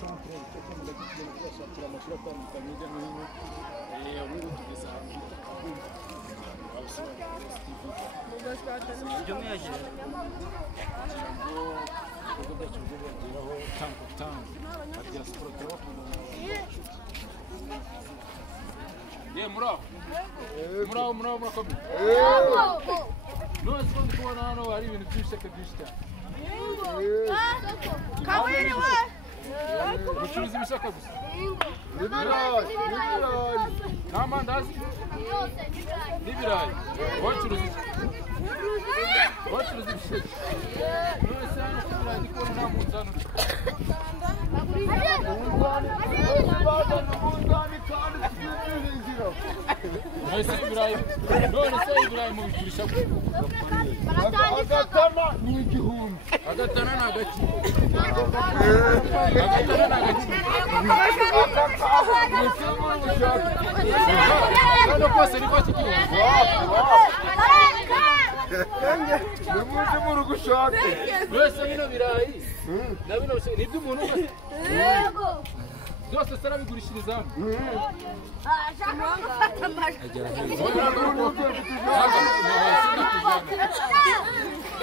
centre kuko mu gace cyo kwashakira amakuru atandukanye hirya no hino ubu tugeze ahantu bita Kabumbu ibyo mwaje ngo ibikorwa byacu byo bageraho tango tango ya sport bakunda muraho murakomeye none se kubona hano hari ibintu by'ishaka byinshi cyane kabiriwe gucuruza ibishaka gusa ibirayi n'amandazi n'ibirayi wacuruza ibisheke none se hano ku birayi ndi kubona nta munzani none se ibirayi mubigurisha agatana ni igihumbi agatana ni agaki hano kose ni kose igihumbi nimuje muri gushaka wese bino birayi na bino ni iby'umuntu umwe byose se arabigurishiriza hamwe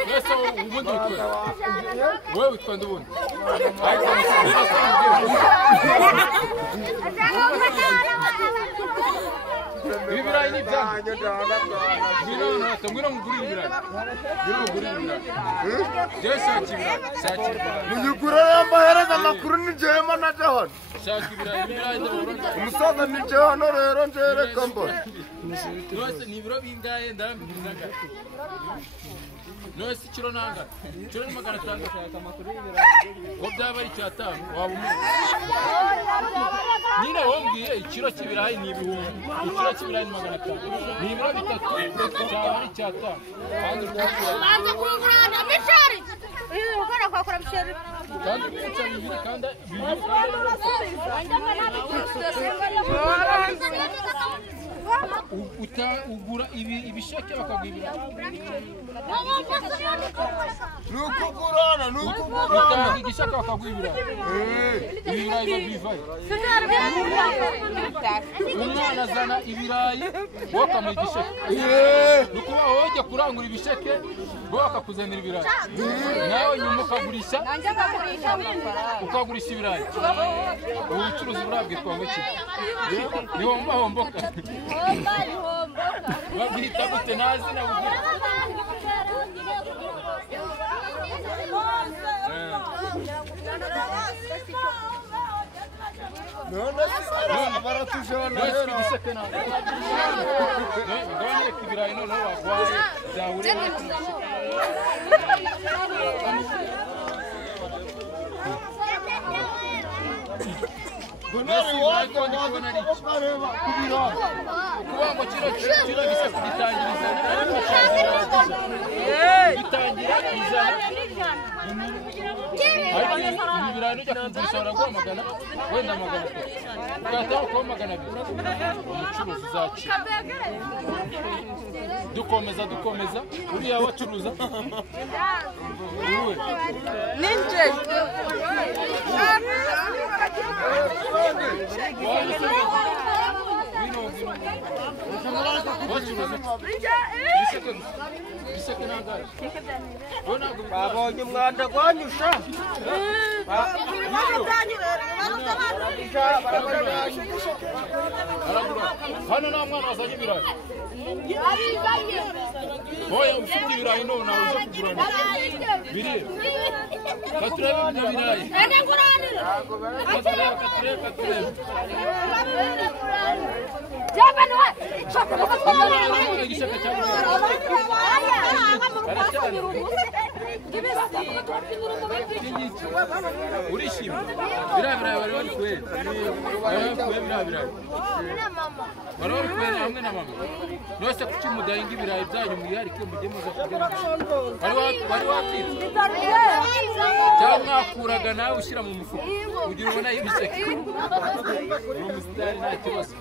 wese ubundi wowe witwa ndubundi ibi birayi ni ibyanyu ngwino mugurire ibirayi jewe shaka ibirayi muyigura y'amahereza amakuru ni jewe manaje hano shaka ibirayi umusaza ni jewe hano rero njewe reka mbona nose ni ibiro bingahe ndambirizaga nose ikiro nanga ikiro ni 500 ko byaba ari 5 waba umuntu nyine wombwiye ikiro cy'ibirayi ni ibihumbi ikiro cy'ibirayi ni 500 ni ibiro bitatu cyaba ari 5 kandi banza kungurana mishari ukora kwakora mishari kandi kuca bibiri kandi ugura ibisheke bakagwibira nukugurana utanga igishaka bakagwibira ibirayi babivaye umwana azana ibirayi wokamuha igisheke nukuba wojya kurangura ibisheke bo bakakuzanira ibirayi nawe nyuma ukagurisha ibirayi ubucuruzi burabwitwa ngo iki ihomboka babwita gute ntazi na bugira none baratujana rero igisheke ntabwo ngabanye ibirayi noneho bagwaye byahuriye kuba ngo kiro giseke gitangiriza gitangira ijana ibi birayi nujya kugurisha baraguha magana wenda 300 ugahita kuba 200 umucuruzi uzaca dukomeza uriya wacuruza uwe ninje babonye umwanda gwanyusha hano nta mwana wazanye ibirayi oya ufite ibirayi none nawe uje kugurana biri katurebe ibyo birayi katurebe igishaka cya urishimye biriya birayi bari bari kuhera bari bari kuhera hamwe na mama nose kuki mudahinga ibirayi byanyu muyiharike mujye muza kurya bari wakwitse cyangwa mwakuraga nawe ushyira mu mufuka kugira ubona ibisheke uri umusitari nta kibazo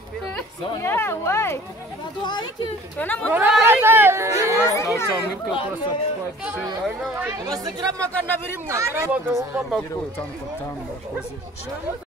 sawa mwebwe gukora subscribe share basigira 200 mwa gira utanga